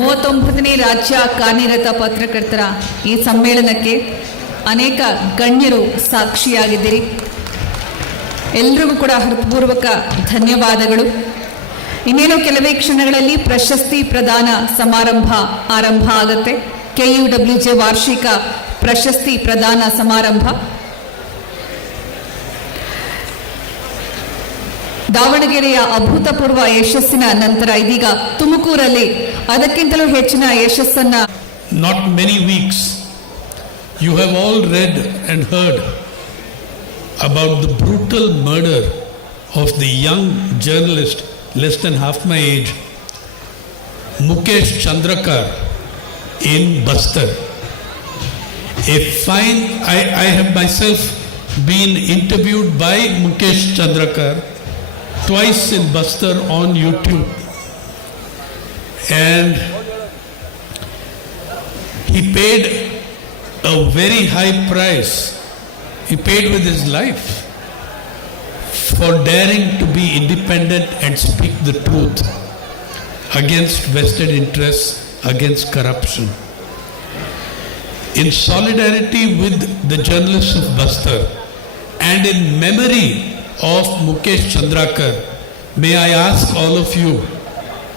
39ನೇ ರಾಜ್ಯ ಕಾರ್ಯನಿರತ ಪತ್ರಕರ್ತರ ಈ ಸಮ್ಮೇಳನಕ್ಕೆ ಅನೇಕ ಗಣ್ಯರು ಸಾಕ್ಷಿಯಾಗಿದ್ದೀರಿ. ಎಲ್ಲರಿಗೂ ಕೂಡ ಹೃತ್ಪೂರ್ವಕ ಧನ್ಯವಾದಗಳು. ಇನ್ನೇನು ಕೆಲವೇ ಕ್ಷಣಗಳಲ್ಲಿ ಪ್ರಶಸ್ತಿ ಪ್ರದಾನ ಸಮಾರಂಭ ಆರಂಭ ಆಗುತ್ತೆ. KUWJ ವಾರ್ಷಿಕ ಪ್ರಶಸ್ತಿ ಪ್ರದಾನ ಸಮಾರಂಭ ದಾವಣಗೆರೆಯ ಅಭೂತಪೂರ್ವ ಯಶಸ್ಸಿನ ನಂತರ ಇದೀಗ ತುಮಕೂರಲ್ಲಿ ಅದಕ್ಕಿಂತಲೂ ಹೆಚ್ಚಿನ ಯಶಸ್ಸನ್ನ. Not many weeks you have all read and heard about the brutal murder of the young journalist less than half my age, Mukesh Chandrakar in Bastar. I have myself been interviewed by Mukesh Chandrakar twice in Bastar on YouTube, and he paid a very high price. He paid with his life for daring to be independent and speak the truth against vested interests, against corruption. In solidarity with the journalists of Bastar and in memory of Mukesh Chandrakar, may I ask all of you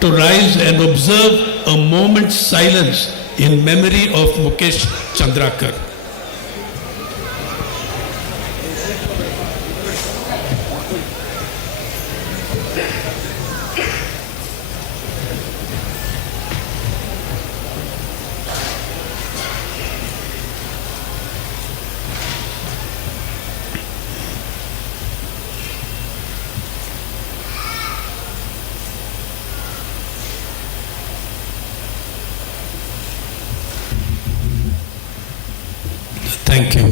to rise and observe a moment's silence in memory of Mukesh Chandrakar. Thank you.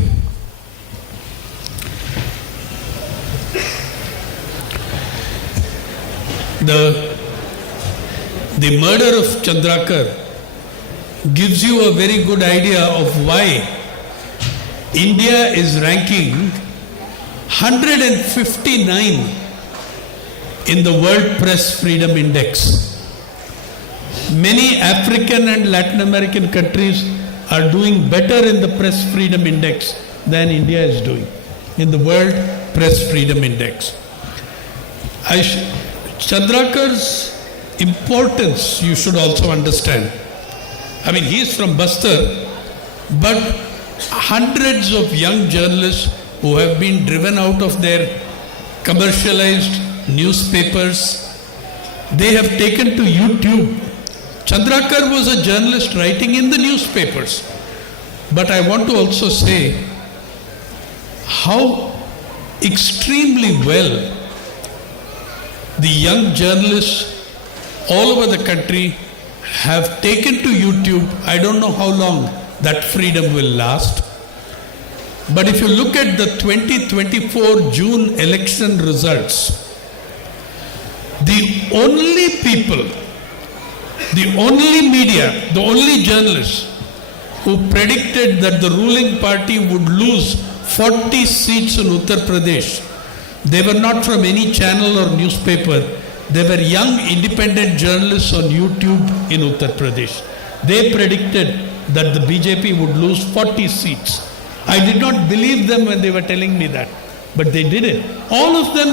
The murder of Chandrakar gives you a very good idea of why India is ranking 159 in the World Press Freedom Index. Many African and Latin American countries are doing better in the Press Freedom Index than India is doing in the World Press Freedom Index. Chandrakar's importance you should also understand. I mean, he is from Bastar, but hundreds of young journalists who have been driven out of their commercialized newspapers, they have taken to YouTube. Chandrakar was a journalist writing in the newspapers. But I want to also say how extremely well the young journalists all over the country have taken to YouTube. I don't know how long that freedom will last. But if you look at the 2024 June election results, the only people, the only media, the only journalists who predicted that the ruling party would lose 40 seats in Uttar Pradesh, they were not from any channel or newspaper. They were young independent journalists on YouTube in Uttar Pradesh. They predicted that the BJP would lose 40 seats. I did not believe them when they were telling me that, but they did it. All of them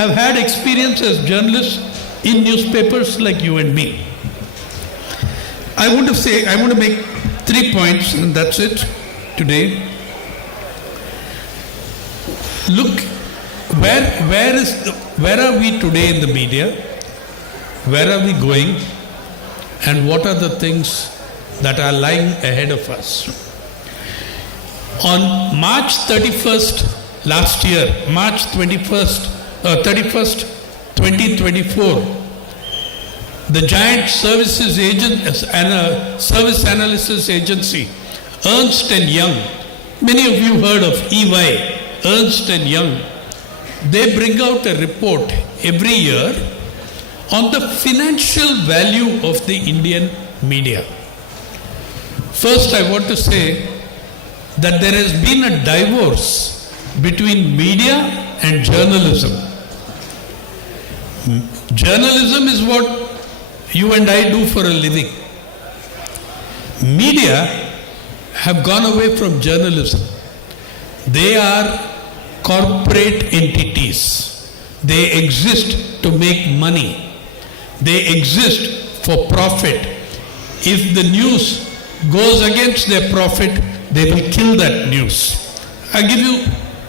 have had experience as journalists in newspapers like you and me. I want to make 3 points, and that's it today. Look, where are we today in the media? Where are we going? And what are the things that are lying ahead of us? On March 31st last year, March 31st, 2024, the giant service analysis agency, Ernst & Young, many of you heard of EY, Ernst & Young, they bring out a report every year on the financial value of the Indian media. First, I want to say that there has been a divorce between media and journalism. Journalism is what you and I do for a living. media have gone away from journalism. They are corporate entities. They exist to make money. They exist for profit. If the news goes against their profit, they will kill that news. I'll give you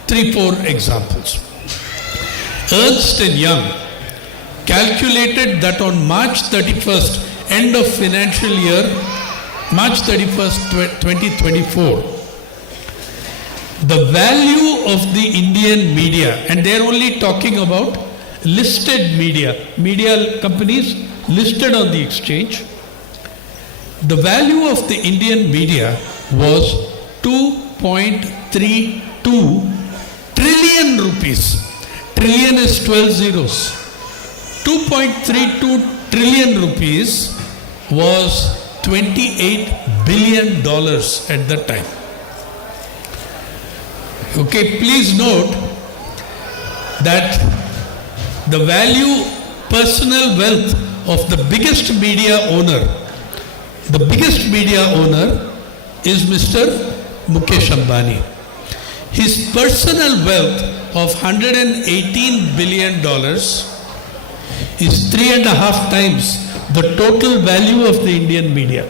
3-4 examples. Ernst & Young calculated that on March 31st, end of financial year, March 31st, 2024, the value of the Indian media, and they're only talking about listed media companies listed on the exchange, the value of the Indian media was 2.32 trillion rupees. Trillion is 12 zeros. 2.32 trillion rupees was $28 billion at that time. Okay, please note that the value, personal wealth of the biggest media owner is Mr. Mukesh Ambani. His personal wealth of $118 billion is 3.5 times the total value of the Indian media.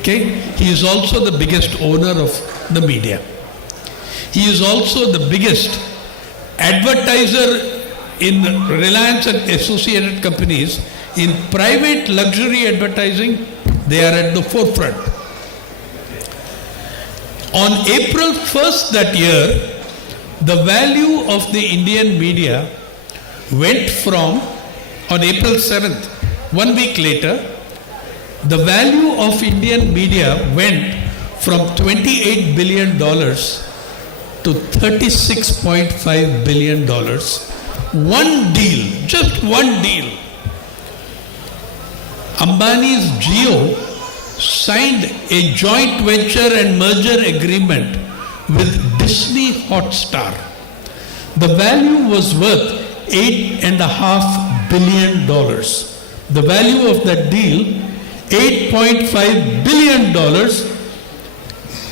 Okay? He is also the biggest owner of the media. He is also the biggest advertiser in Reliance and associated companies. In private luxury advertising, they are at the forefront. On April 1st that year, the value of the Indian media went from, on April 7th, 1 week later, the value of Indian media went from $28 billion to $36.5 billion. One deal, just one deal. Ambani's Jio signed a joint venture and merger agreement with Disney Hotstar. The value was worth $8.5 billion. The value of that deal, $8.5 billion,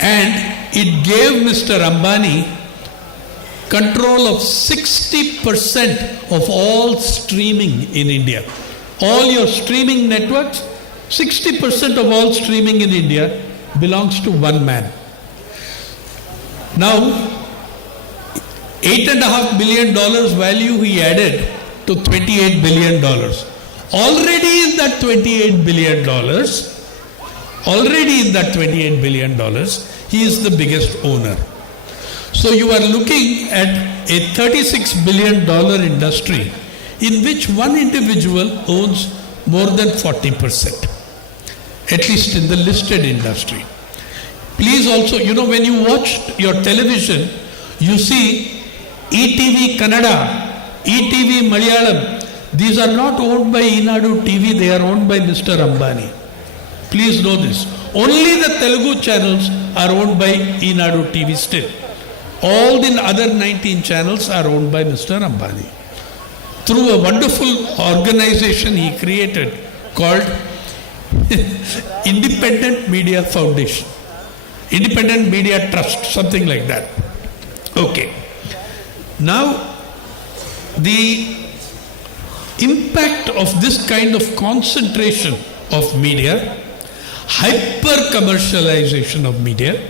and it gave Mr. Ambani control of 60% of all streaming in India. All your streaming networks, 60% of all streaming in India belongs to one man. Now, $8.5 billion value he added to $28 billion. Already in that $28 billion, he is the biggest owner. So you are looking at a $36 billion industry in which one individual owns more than 40%, at least in the listed industry. Please also, when you watch your television, you see ETV Kannada, ETV Malayalam. These are not owned by Enadu TV, they are owned by Mr. Ambani. Please know this. Only the Telugu channels are owned by Enadu TV still. All the other 19 channels are owned by Mr. Ambani. Through a wonderful organization he created called Independent Media Foundation. Independent Media Trust, something like that. Okay. Now, the impact of this kind of concentration of media, hyper commercialization of media,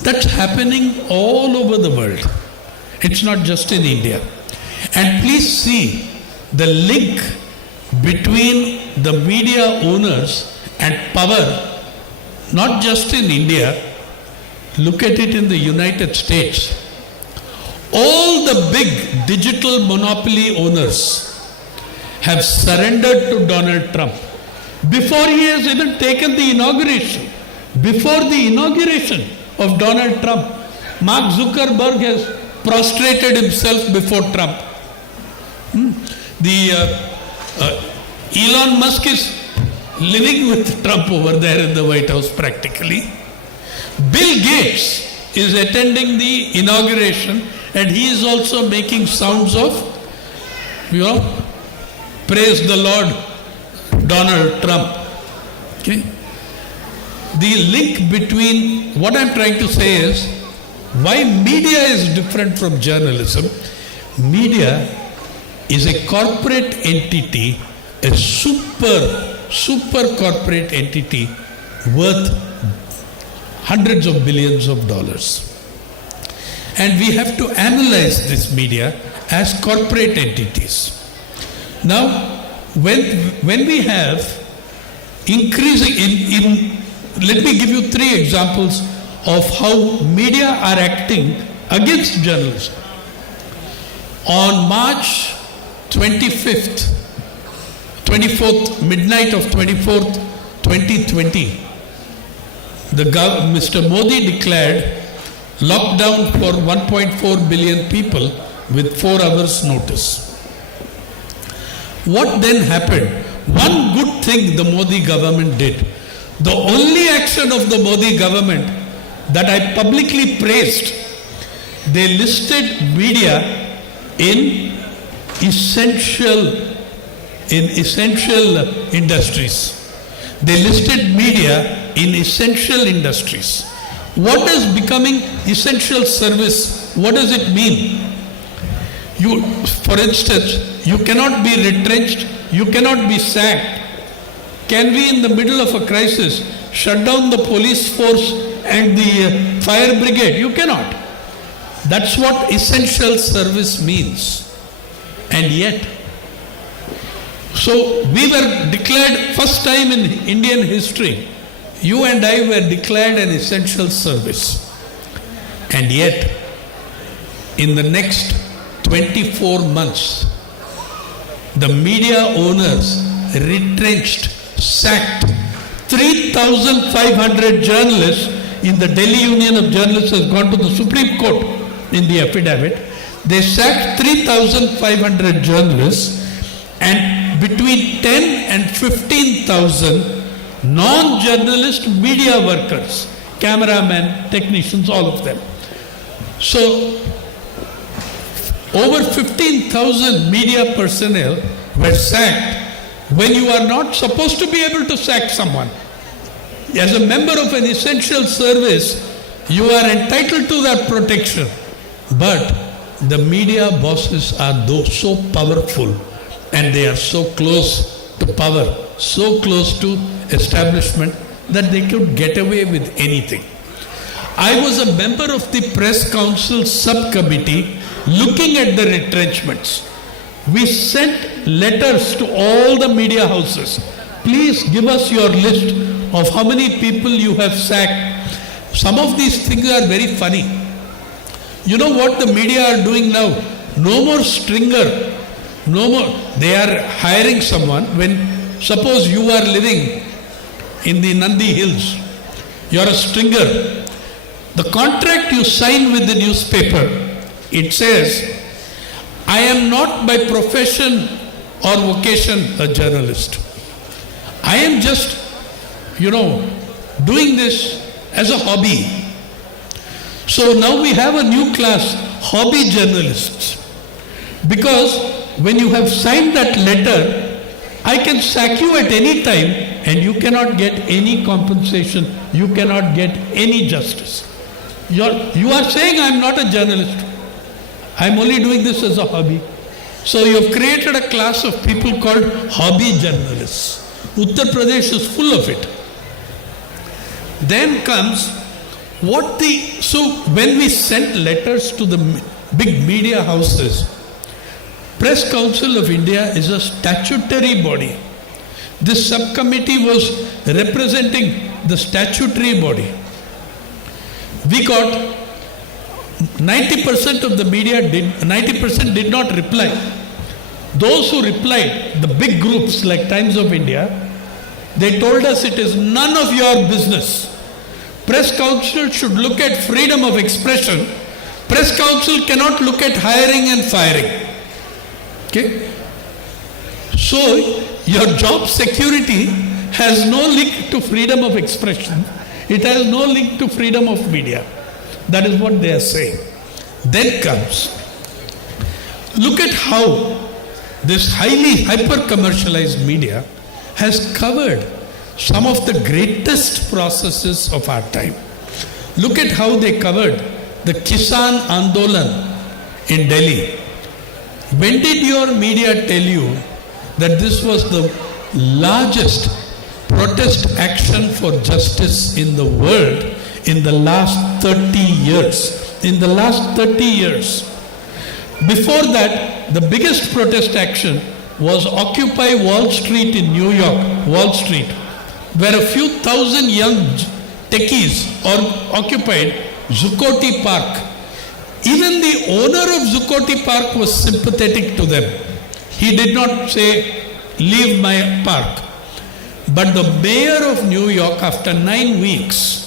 that's happening all over the world. It's not just in India. And please see the link between the media owners and power, not just in India. Look at it in the United States. All the big digital monopoly owners have surrendered to Donald Trump. Before he has even taken the inauguration, before the inauguration of Donald Trump, Mark Zuckerberg has prostrated himself before Trump. Elon Musk is living with Trump over there in the White House practically. Bill Gates is attending the inauguration and he is also making sounds of, praise the Lord, Donald Trump. Okay? the link between what I'm trying to say is why media is different from journalism. Media is a corporate entity, a super corporate entity worth hundreds of billions of dollars. And we have to analyze this media as corporate entities. Now, when we have increasing let me give you 3 examples of how media are acting against journalism. On March 24th, midnight of 24th, 2020, Mr. Modi declared lockdown for 1.4 billion people with 4 hours notice. What then happened? One good thing the Modi government did. The only action of the Modi government that I publicly praised, they listed media in essential industries. They listed media in essential industries. What is becoming essential service? What does it mean? For instance, you cannot be retrenched, you cannot be sacked. Can we, in the middle of a crisis, shut down the police force and the fire brigade? You cannot. That's what essential service means. And yet, so we were declared, first time in Indian history, you and I were declared an essential service. And yet, in the next 24 months, the media owners retrenched, sacked 3,500 journalists. In the Delhi Union of Journalists has gone to the Supreme Court in the affidavit. They sacked 3,500 journalists, and between 10 and 15,000 non-journalist media workers, cameramen, technicians, all of them. So, over 15,000 media personnel were sacked when you are not supposed to be able to sack someone. As a member of an essential service, you are entitled to that protection. But the media bosses are so powerful, and they are so close to power, so close to establishment, that they could get away with anything. I was a member of the Press Council subcommittee looking at the retrenchments. We sent letters to all the media houses. Please give us your list of how many people you have sacked. Some of these things are very funny. You know what the media are doing now? No more stringer. No more. They are hiring someone. When, suppose you are living in the Nandi Hills, you are a stringer. The contract you sign with the newspaper, it says, I am not by profession or vocation a journalist. I am just, doing this as a hobby. So now we have a new class, hobby journalists. Because when you have signed that letter, I can sack you at any time and you cannot get any compensation. You cannot get any justice. You are saying I am not a journalist. I am only doing this as a hobby. So you have created a class of people called hobby journalists. Uttar Pradesh is full of it. Then comes so when we sent letters to the big media houses, Press Council of India is a statutory body. This subcommittee was representing the statutory body. We got 90% of the media 90% did not reply. Those who replied, the big groups like Times of India, they told us it is none of your business. Press Council should look at freedom of expression. Press Council cannot look at hiring and firing. Okay? So, your job security has no link to freedom of expression. It has no link to freedom of media. That is what they are saying. Then comes, look at how this highly hyper-commercialized media has covered some of the greatest processes of our time. Look at how they covered the Kisan Andolan in Delhi. When did your media tell you that this was the largest protest action for justice in the world in the last 30 years? In the last 30 years. Before that, the biggest protest action was Occupy Wall Street in New York, Wall Street, where a few thousand young techies occupied Zuccotti Park. Even the owner of Zuccotti Park was sympathetic to them. He did not say, leave my park. But the mayor of New York, after 9 weeks,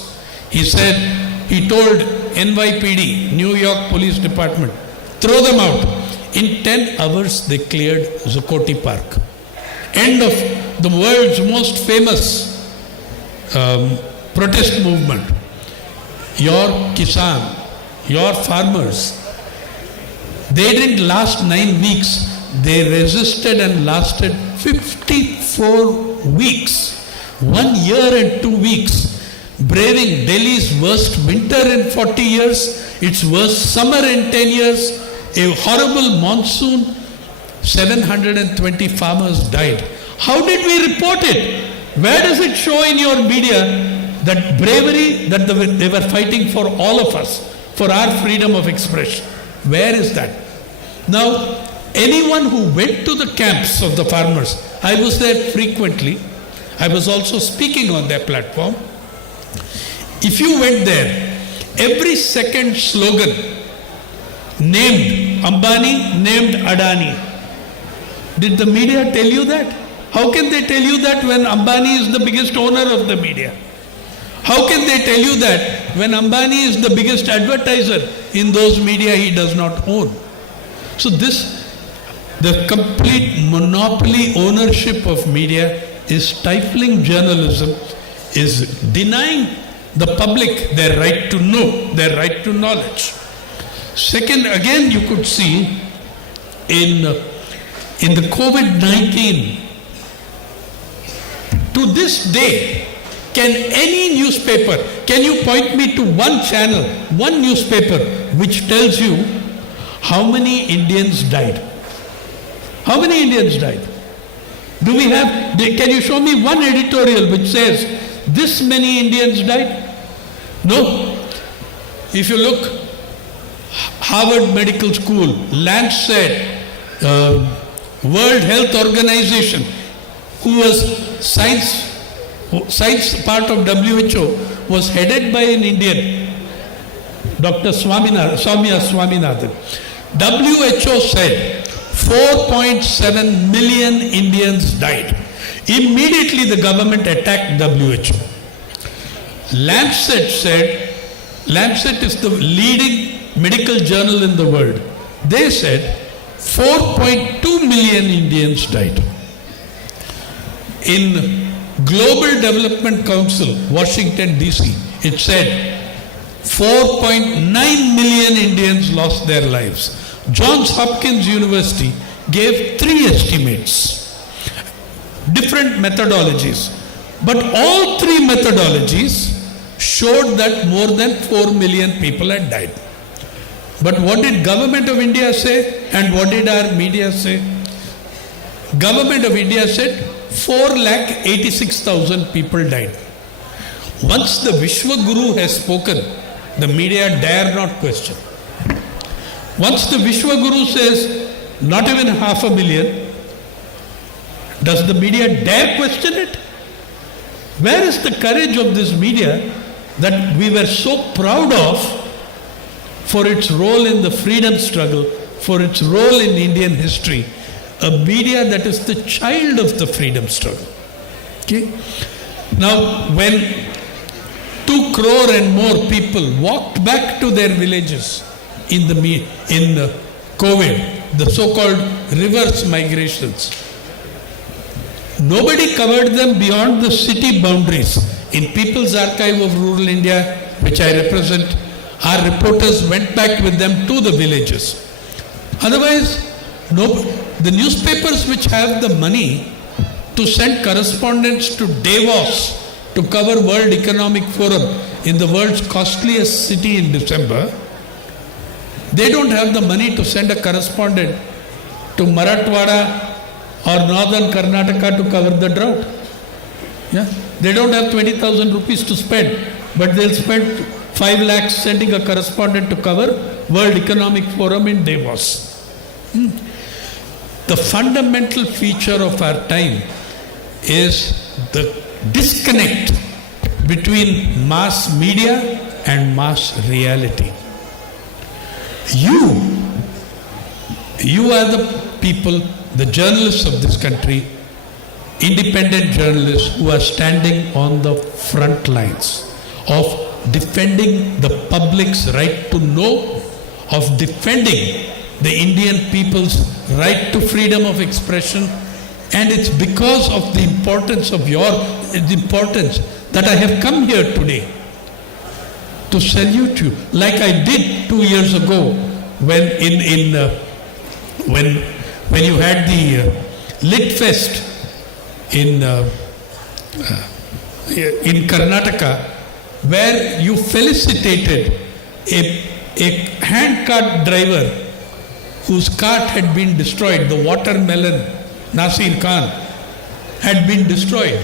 he told NYPD, New York Police Department, throw them out. In 10 hours, they cleared Zuccotti Park. End of the world's most famous protest movement. Your Kisan, your farmers, they didn't last 9 weeks. They resisted and lasted 54 weeks. 1 year and 2 weeks. Braving Delhi's worst winter in 40 years, its worst summer in 10 years, a horrible monsoon, 720 farmers died. How did we report it? Where does it show in your media that bravery that they were fighting for all of us, for our freedom of expression? Where is that? Now, anyone who went to the camps of the farmers, I was there frequently. I was also speaking on their platform. If you went there, every second slogan named Ambani, named Adani. Did the media tell you that? How can they tell you that when Ambani is the biggest owner of the media? How can they tell you that when Ambani is the biggest advertiser in those media he does not own? So the complete monopoly ownership of media is stifling journalism, is denying the public their right to know, their right to knowledge. Second, again you could see in the COVID-19, to this day, can any newspaper, can you point me to one channel, one newspaper which tells you how many Indians died? How many Indians died? Do we have, can you show me one editorial which says this many Indians died? No. If you look, Harvard Medical School, Lancet, World Health Organization, who was science part of WHO, was headed by an Indian, Dr. Soumya Swaminathan. WHO said 4.7 million Indians died. Immediately the government attacked WHO. Lancet said, Lancet is the leading medical journal in the world. They said 4.2 million Indians died. In Global Development Council, Washington DC, it said 4.9 million Indians lost their lives. Johns Hopkins University gave 3 estimates, different methodologies, but all 3 methodologies showed that more than 4 million people had died. But what did Government of India say and what did our media say? Government of India said 4,86,000 people died. Once the Vishwaguru has spoken, the media dare not question. Once the Vishwaguru says not even 500,000, does the media dare question it? Where is the courage of this media that we were so proud of for its role in the freedom struggle, for its role in Indian history, a media that is the child of the freedom struggle? Okay? Now, when 2 crore and more people walked back to their villages in COVID, the so-called reverse migrations, nobody covered them beyond the city boundaries. In People's Archive of Rural India, which I represent, our reporters went back with them to the villages. Otherwise, the newspapers which have the money to send correspondents to Davos to cover World Economic Forum in the world's costliest city in December. They don't have the money to send a correspondent to Marathwada or northern Karnataka to cover the drought. Yeah? They don't have 20,000 rupees to spend, but they'll spend 5 lakhs sending a correspondent to cover World Economic Forum in Davos. The fundamental feature of our time is the disconnect between mass media and mass reality. You are the people, the journalists of this country, independent journalists who are standing on the front lines of defending the public's right to know, of defending the Indian people's right to freedom of expression, and it's because of the importance of that I have come here today to salute you, like I did 2 years ago when when you had the Lit Fest in Karnataka, where you felicitated a handcart driver whose cart had been destroyed, the watermelon Nasir Khan had been destroyed.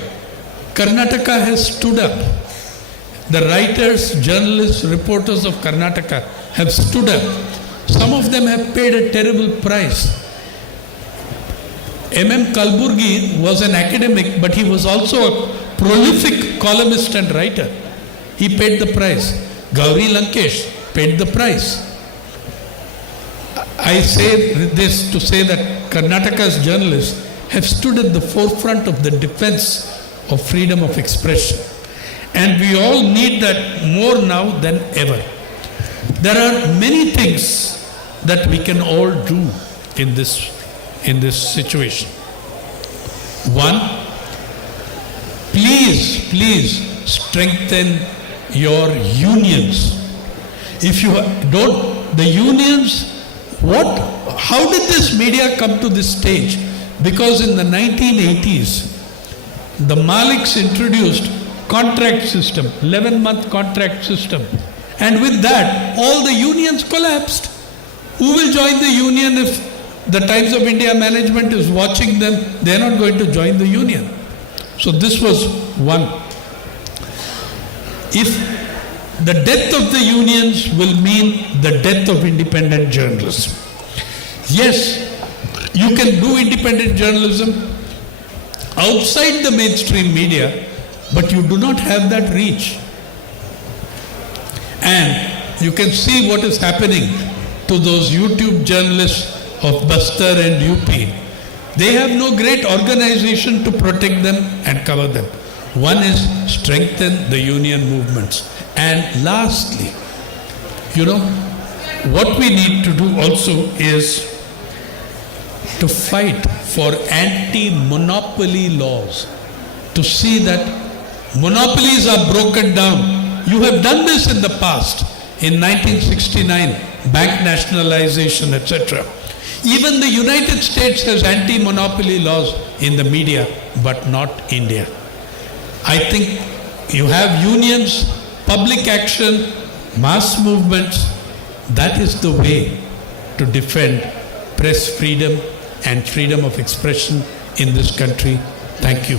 Karnataka has stood up. The writers, journalists, reporters of Karnataka have stood up. Some of them have paid a terrible price. M.M. Kalburgi was an academic, but he was also a prolific columnist and writer. He paid the price. Gauri Lankesh paid the price. I say this to say that Karnataka's journalists have stood at the forefront of the defense of freedom of expression. And we all need that more now than ever. There are many things that we can all do in this situation. One, please strengthen your unions. If you don't, the unions, how did this media come to this stage? Because in the 1980s, the Maliks introduced contract system, 11-month contract system. And with that, all the unions collapsed. Who will join the union if the Times of India management is watching them? They are not going to join the union. So this was one. If the death of the unions will mean the death of independent journalism. Yes, you can do independent journalism outside the mainstream media, but you do not have that reach. And you can see what is happening to those YouTube journalists of Bastar and UP. They have no great organization to protect them and cover them. One is strengthen the union movements. And lastly, what we need to do also is to fight for anti-monopoly laws, to see that monopolies are broken down. You have done this in the past, in 1969, bank nationalization, etc. Even the United States has anti-monopoly laws in the media, but not India. I think you have unions, public action, mass movements. That is the way to defend press freedom and freedom of expression in this country. Thank you.